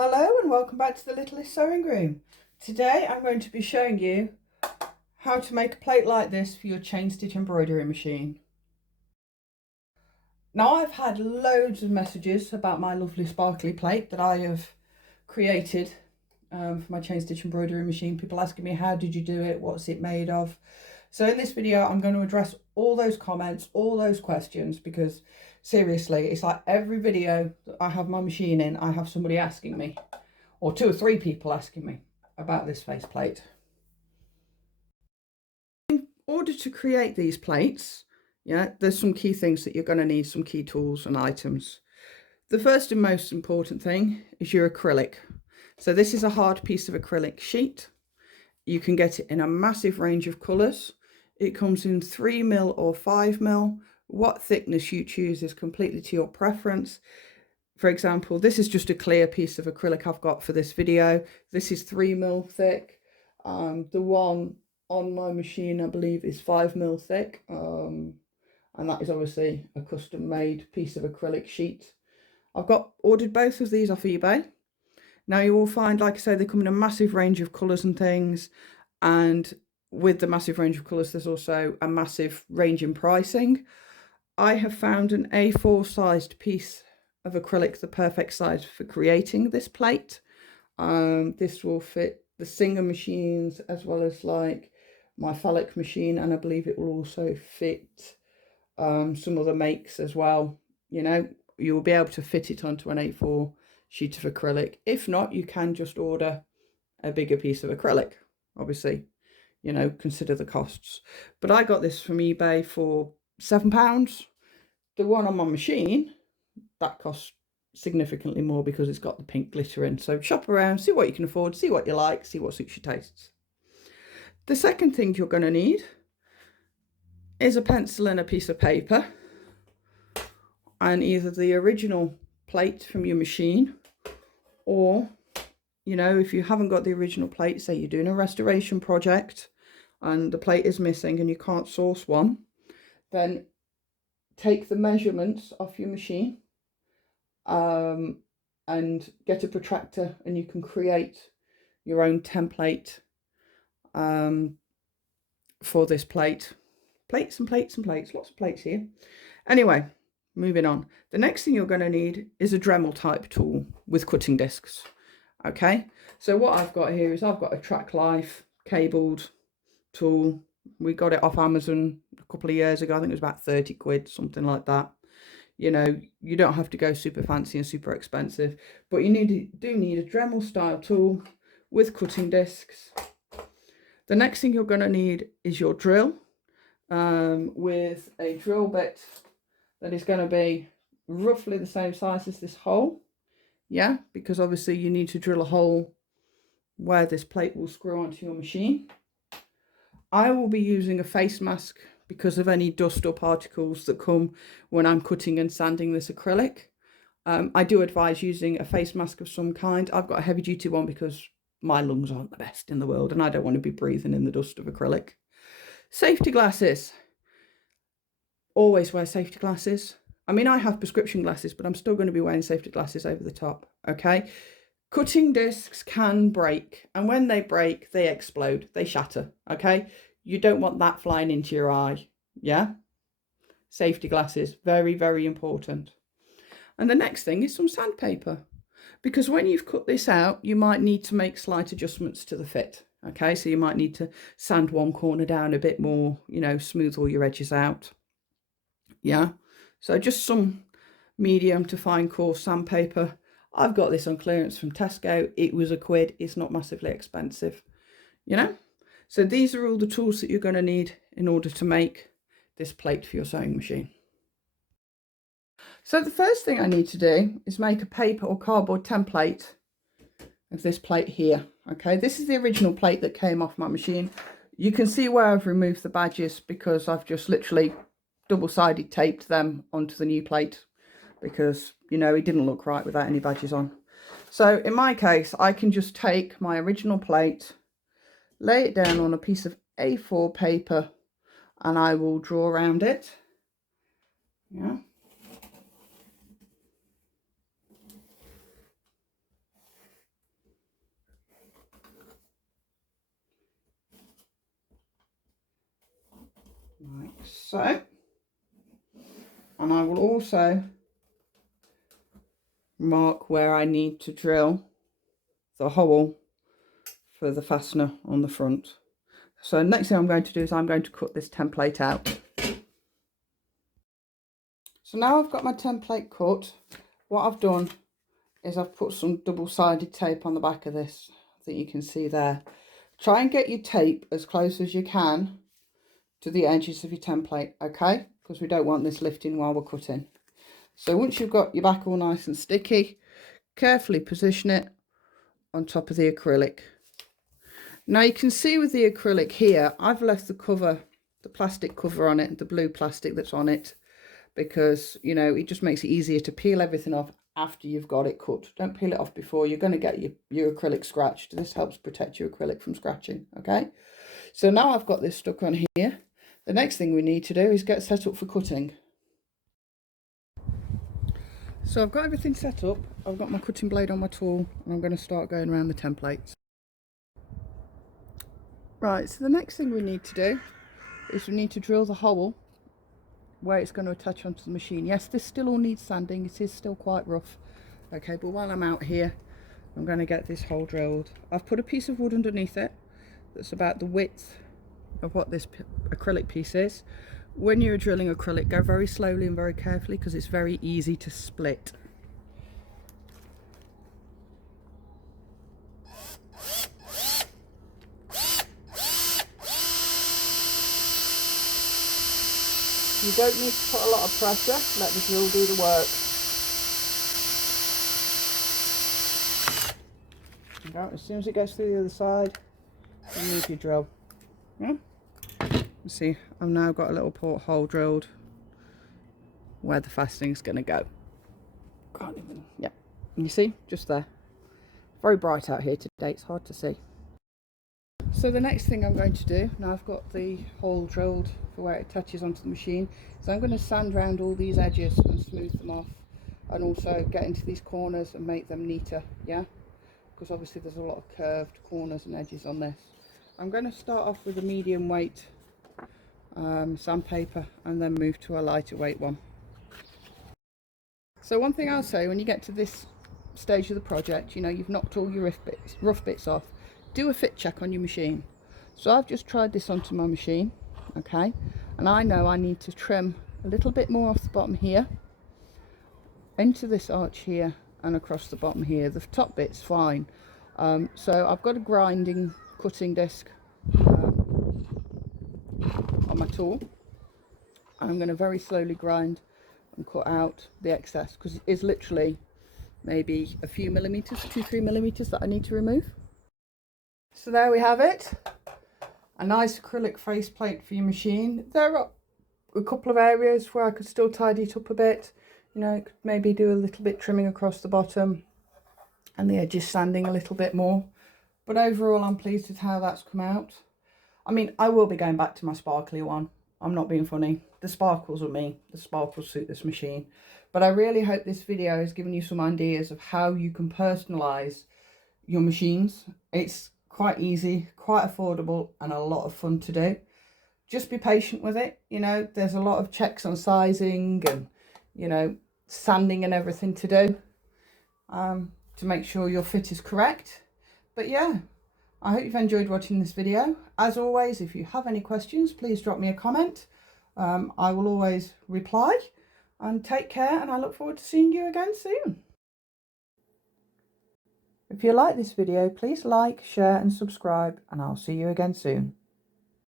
Hello and welcome back to the Littlest Sewing Room. Today I'm going to be showing you how to make a plate like this for your chain stitch embroidery machine. Now I've had loads of messages about my lovely sparkly plate that I have created for my chain stitch embroidery machine. People asking me, how did you do it? What's it made of? So in this video I'm going to address all those comments, all those questions, because seriously, it's like every video that I have my machine in, I have somebody asking me, or 2 or 3 people asking me about this faceplate. In order to create these plates, there's some key things that you're going to need, some key tools and items. The first and most important thing is your acrylic. So this is a hard piece of acrylic sheet. You can get it in a massive range of colours. It comes in 3mm or 5mm. What thickness you choose is completely to your preference. For example, this is just a clear piece of acrylic I've got for this video. This is 3mm thick. The one on my machine, I believe, is 5mm thick. And that is obviously a custom made piece of acrylic sheet. I've ordered both of these off eBay. Now you will find, like I say, they come in a massive range of colours and things. And with the massive range of colours, there's also a massive range in pricing. I have found an A4 sized piece of acrylic, the perfect size for creating this plate. This will fit the Singer machines as well as like my phallic machine, and I believe it will also fit some other makes as well. You know, you'll be able to fit it onto an A4 sheet of acrylic. If not, you can just order a bigger piece of acrylic. Obviously, you know, consider the costs. But I got this from eBay for £7. The one on my machine, that costs significantly more because it's got the pink glitter in. So shop around, see what you can afford, see what you like, see what suits your tastes. The second thing you're going to need is a pencil and a piece of paper, and either the original plate from your machine, or, you know, if you haven't got the original plate, say you're doing a restoration project and the plate is missing and you can't source one, then take the measurements off your machine and get a protractor, and you can create your own template for this plate. Plates and plates and plates, lots of plates here. Anyway, moving on. The next thing you're going to need is a Dremel type tool with cutting discs. Okay, so what I've got here is I've got a Track Life cabled tool. We got it off Amazon a couple of years ago. I think it was about 30 quid, something like that. You know, you don't have to go super fancy and super expensive, but you do need a Dremel style tool with cutting discs. The next thing you're going to need is your drill, with a drill bit that is going to be roughly the same size as this hole. Yeah, because obviously you need to drill a hole where this plate will screw onto your machine. I will be using a face mask because of any dust or particles that come when I'm cutting and sanding this acrylic. I do advise using a face mask of some kind. I've got a heavy duty one because my lungs aren't the best in the world and I don't want to be breathing in the dust of acrylic. Safety glasses. Always wear safety glasses. I mean, I have prescription glasses, but I'm still going to be wearing safety glasses over the top, okay? Cutting discs can break, and when they break, they explode, they shatter, okay? You don't want that flying into your eye, yeah? Safety glasses, very, very important. And the next thing is some sandpaper, because when you've cut this out, you might need to make slight adjustments to the fit, okay? So you might need to sand one corner down a bit more, you know, smooth all your edges out. Yeah, so just some medium to fine coarse sandpaper. I've got this on clearance from Tesco. It was £1. It's not massively expensive, you know. So these are all the tools that you're going to need in order to make this plate for your sewing machine. So the first thing I need to do is make a paper or cardboard template of this plate here. Okay, this is the original plate that came off my machine. You can see where I've removed the badges because I've just literally double-sided taped them onto the new plate because, you know, it didn't look right without any badges on. So in my case, I can just take my original plate, lay it down on a piece of A4 paper, and I will draw around it. like so. And I will also mark where I need to drill the hole for the fastener on the front. So next thing I'm going to do is I'm going to cut this template out. So now I've got my template cut. What I've done is I've put some double-sided tape on the back of this that you can see there. Try and get your tape as close as you can to the edges of your template, okay? Because we don't want this lifting while we're cutting. So once you've got your back all nice and sticky, carefully position it on top of the acrylic. Now you can see with the acrylic here, I've left the cover, the plastic cover on it, the blue plastic that's on it, because, you know, it just makes it easier to peel everything off after you've got it cut. Don't peel it off before, you're going to get your acrylic scratched. This helps protect your acrylic from scratching, okay? So now I've got this stuck on here. The next thing we need to do is get set up for cutting. So I've got everything set up, I've got my cutting blade on my tool, and I'm going to start going around the templates. Right, so the next thing we need to do is we need to drill the hole where it's going to attach onto the machine. Yes, this still all needs sanding, it is still quite rough, okay, but while I'm out here I'm going to get this hole drilled. I've put a piece of wood underneath it that's about the width of what this acrylic piece is. When you're drilling acrylic, go very slowly and very carefully because it's very easy to split. You don't need to put a lot of pressure, let the drill do the work. Okay, as soon as it gets through the other side, you move your drill. Yeah? You see, I've now got a little porthole drilled where the fastening's going to go. Can't even, yeah. You see, just there. Very bright out here today, it's hard to see. So the next thing I'm going to do, now I've got the hole drilled for where it attaches onto the machine, so I'm going to sand around all these edges and smooth them off, and also get into these corners and make them neater, yeah? Because obviously there's a lot of curved corners and edges on this. I'm going to start off with a medium weight sandpaper and then move to a lighter weight one. So one thing I'll say, when you get to this stage of the project, you know, you've knocked all your rough bits off, do a fit check on your machine. So I've just tried this onto my machine, okay, and I know I need to trim a little bit more off the bottom here, into this arch here and across the bottom here. The top bit's fine. So I've got a cutting disc on my tool. I'm going to very slowly grind and cut out the excess because it is literally maybe a few millimeters, 2-3 millimeters that I need to remove. So there we have it, a nice acrylic faceplate for your machine. There are a couple of areas where I could still tidy it up a bit, you know, could maybe do a little bit trimming across the bottom and the edges sanding a little bit more, but overall I'm pleased with how that's come out. I mean, I will be going back to my sparkly one, I'm not being funny, the sparkles are me, the sparkles suit this machine. But I really hope this video has given you some ideas of how you can personalise your machines. It's quite easy, quite affordable, and a lot of fun to do. Just be patient with it, you know, there's a lot of checks on sizing and, you know, sanding and everything to do to make sure your fit is correct. But yeah, I hope you've enjoyed watching this video. As always, if you have any questions, please drop me a comment. I will always reply, and take care, and I look forward to seeing you again soon. If you like this video, please like, share and subscribe, and I'll see you again soon.